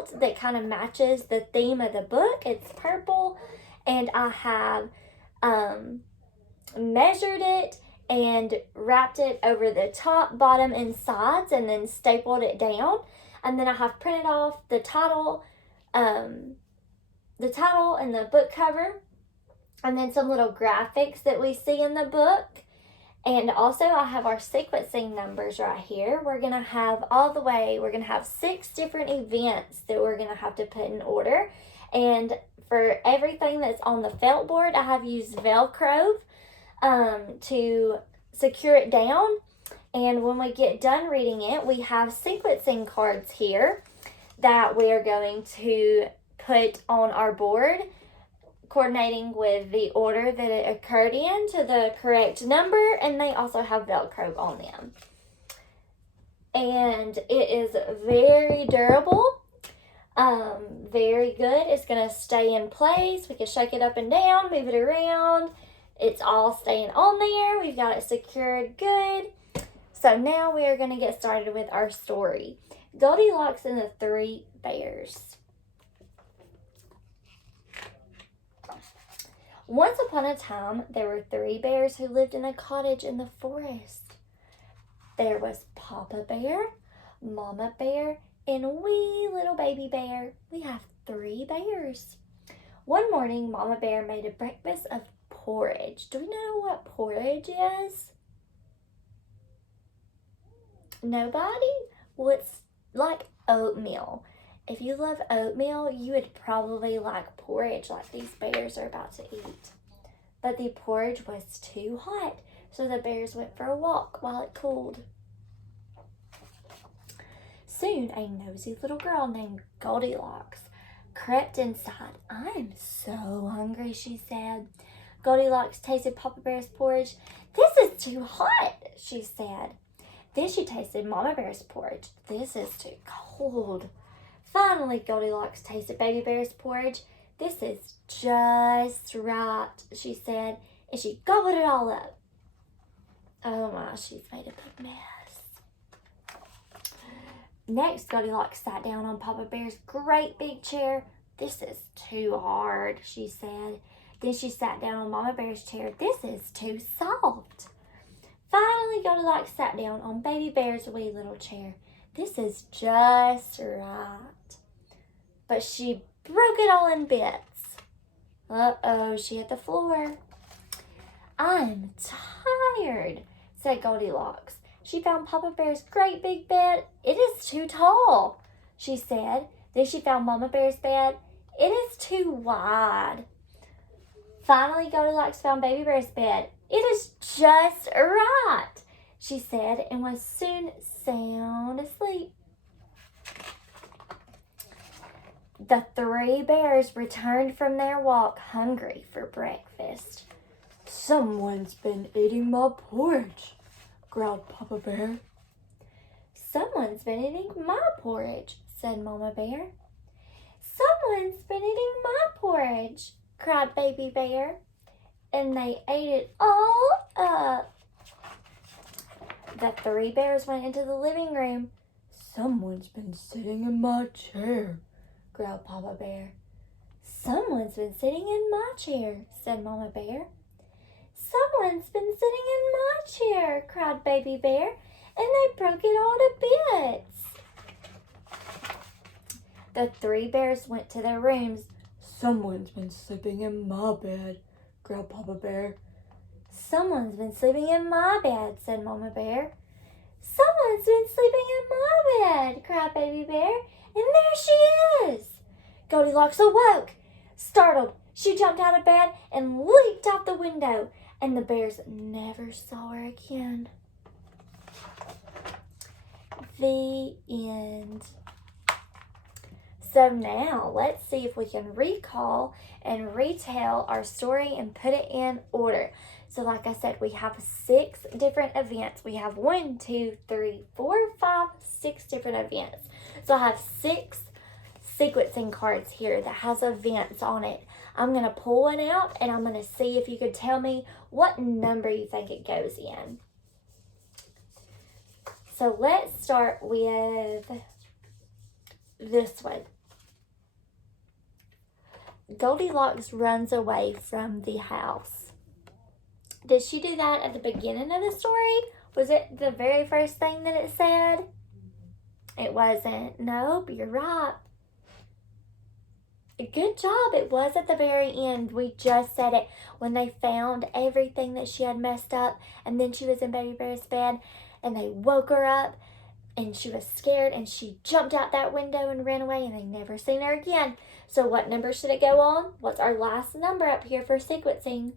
belt that kind of matches the theme of the book. It's purple, and I have measured it and wrapped it over the top, bottom, and sides, and then stapled it down. And then I have printed off the title and the book cover, and then some little graphics that we see in the book. And also I have our sequencing numbers right here. We're going to have 6 different events that we're going to have to put in order. And for everything that's on the felt board, I have used Velcro to secure it down. And when we get done reading it, we have sequencing cards here that we are going to put on our board, coordinating with the order that it occurred in to the correct number, and they also have Velcro on them. And it is very durable, very good. It's going to stay in place. We can shake it up and down, move it around. It's all staying on there. We've got it secured good. So now we are going to get started with our story. Goldilocks and the Three Bears. Once upon a time, there were 3 bears who lived in a cottage in the forest. There was Papa Bear, Mama Bear, and wee little baby bear. We have 3 bears. One morning, Mama Bear made a breakfast of porridge. Do we know what porridge is? Nobody? Well, it's like oatmeal. If you love oatmeal, you would probably like porridge like these bears are about to eat. But the porridge was too hot, so the bears went for a walk while it cooled. Soon, a nosy little girl named Goldilocks crept inside. "I'm so hungry," she said. Goldilocks tasted Papa Bear's porridge. "This is too hot," she said. Then she tasted Mama Bear's porridge. "This is too cold." Finally, Goldilocks tasted Baby Bear's porridge. "This is just right," she said, and she gobbled it all up. Oh my, she's made a big mess. Next, Goldilocks sat down on Papa Bear's great big chair. "This is too hard," she said. Then she sat down on Mama Bear's chair. "This is too soft." Finally, Goldilocks sat down on Baby Bear's wee little chair. "This is just right." But she broke it all in bits. Uh-oh, she hit the floor. "I'm tired," said Goldilocks. She found Papa Bear's great big bed. "It is too tall," she said. Then she found Mama Bear's bed. "It is too wide." Finally, Goldilocks found Baby Bear's bed. "It is just right," she said, and was soon sound asleep. The 3 bears returned from their walk hungry for breakfast. "Someone's been eating my porridge," growled Papa Bear. "Someone's been eating my porridge," said Mama Bear. "Someone's been eating my porridge," cried Baby Bear, and they ate it all up. The 3 bears went into the living room. "Someone's been sitting in my chair," growled Papa Bear. "Someone's been sitting in my chair," said Mama Bear. "Someone's been sitting in my chair," cried Baby Bear, and they broke it all to bits. The 3 bears went to their rooms. "Someone's been sleeping in my bed," growled Papa Bear. "Someone's been sleeping in my bed," said Mama Bear. "Someone's been sleeping in my bed," cried Baby Bear, and there she is. Goldilocks awoke. Startled, she jumped out of bed and leaped out the window, and the bears never saw her again. The end. So now let's see if we can recall and retell our story and put it in order. So like I said, we have 6 different events. We have 1, 2, 3, 4, 5, 6 different events. So I have 6 sequencing cards here that has events on it. I'm going to pull one out and I'm going to see if you could tell me what number you think it goes in. So let's start with this one. Goldilocks runs away from the house. Did she do that at the beginning of the story? Was it the very first thing that it said? It wasn't. Nope, you're right. Good job. It was at the very end. We just said it when they found everything that she had messed up, and then she was in Baby Bear's bed, and they woke her up, and she was scared, and she jumped out that window and ran away, and they never seen her again. So what number should it go on? What's our last number up here for sequencing?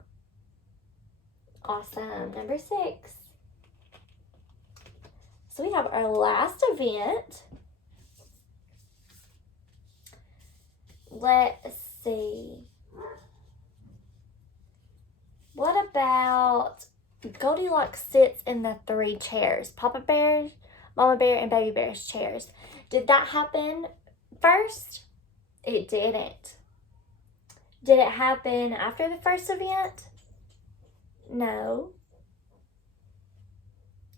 Awesome. Number 6. So we have our last event. Let's see. What about Goldilocks sits in the 3 chairs? Papa Bear, Mama Bear, and Baby Bear's chairs. Did that happen first? It didn't. Did it happen after the first event? No.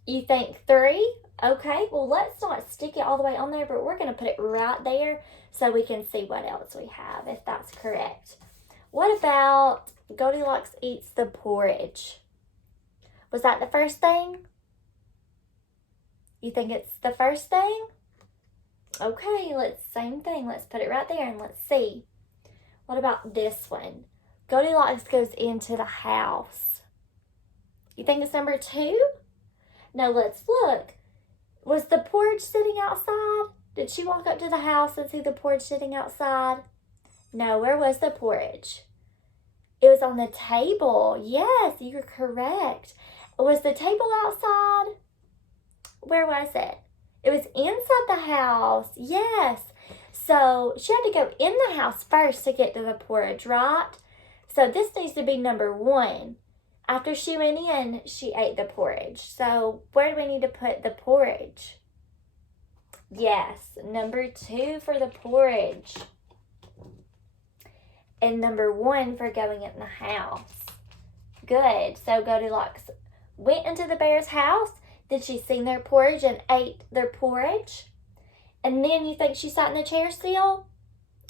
You think 3? Okay, well, let's not stick it all the way on there, but we're going to put it right there so we can see what else we have, if that's correct. What about Goldilocks eats the porridge? Was that the first thing? You think it's the first thing? Okay, same thing. Let's put it right there and let's see. What about this one? Goldilocks goes into the house. You think it's number 2? No, let's look. Was the porridge sitting outside? Did she walk up to the house and see the porridge sitting outside? No, where was the porridge? It was on the table. Yes, you're correct. Was the table outside? Where was it? It was inside the house. Yes. So she had to go in the house first to get to the porridge, right? So this needs to be number 1. After she went in, she ate the porridge. So where do we need to put the porridge? Yes, number 2 for the porridge. And number 1 for going in the house. Good. So Goldilocks went into the bear's house. Did she see their porridge and ate their porridge? And then you think she sat in the chair still?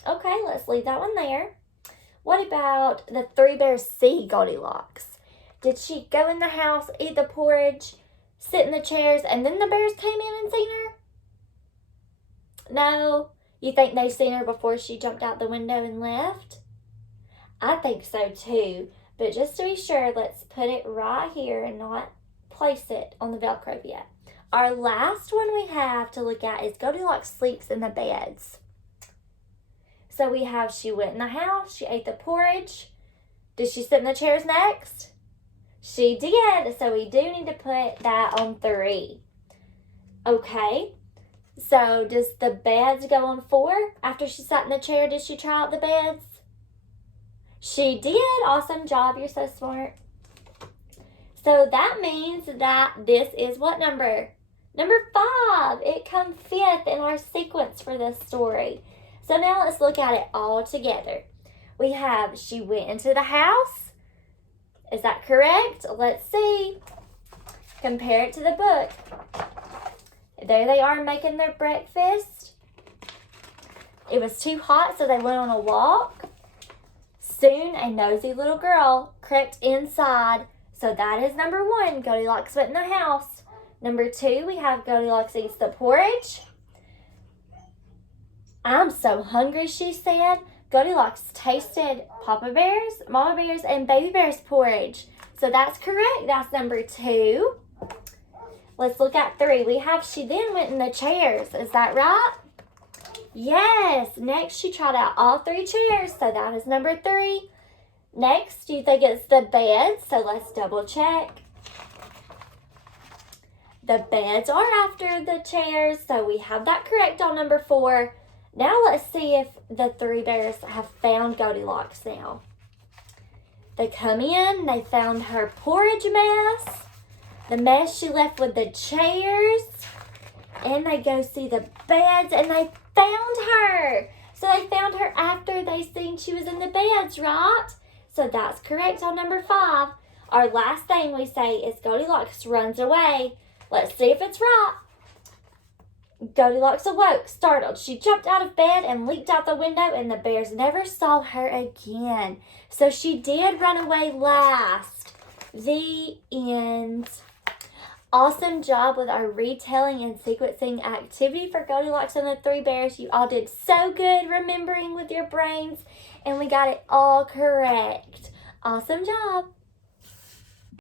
Okay, let's leave that one there. What about the 3 bears see Goldilocks? Did she go in the house, eat the porridge, sit in the chairs, and then the bears came in and seen her? No? You think they seen her before she jumped out the window and left? I think so too. But just to be sure, let's put it right here and not place it on the Velcro yet. Our last one we have to look at is Goldilocks sleeps in the beds. So we have she went in the house, she ate the porridge. Did she sit in the chairs next? She did, so we do need to put that on 3. Okay, so does the beds go on 4? After she sat in the chair, did she try out the beds? She did. Awesome job. You're so smart. So that means that this is what number? Number 5. It comes 5th in our sequence for this story. So now let's look at it all together. We have she went into the house. Is that correct? Let's see. Compare it to the book. There they are making their breakfast. It was too hot, so they went on a walk. Soon, a nosy little girl crept inside. So that is number 1. Goldilocks went in the house. Number 2, we have Goldilocks eats the porridge. I'm so hungry, she said. Goldilocks tasted Papa Bear's, Mama Bear's, and Baby Bear's porridge. So that's correct. That's number 2. Let's look at 3. We have she then went in the chairs. Is that right? Yes. Next, she tried out all 3 chairs. So that is number 3. Next, you think it's the bed. So let's double check. The beds are after the chairs. So we have that correct on number 4. Now let's see if the 3 bears have found Goldilocks now. They come in, they found her porridge mess, the mess she left with the chairs, and they go see the beds, and they found her. So they found her after they seen she was in the beds, right? So that's correct on number 5. Our last thing we say is Goldilocks runs away. Let's see if it's right. Goldilocks awoke, startled. She jumped out of bed and leaped out the window, and the bears never saw her again. So she did run away last. The end. Awesome job with our retelling and sequencing activity for Goldilocks and the Three Bears. You all did so good remembering with your brains, and we got it all correct. Awesome job.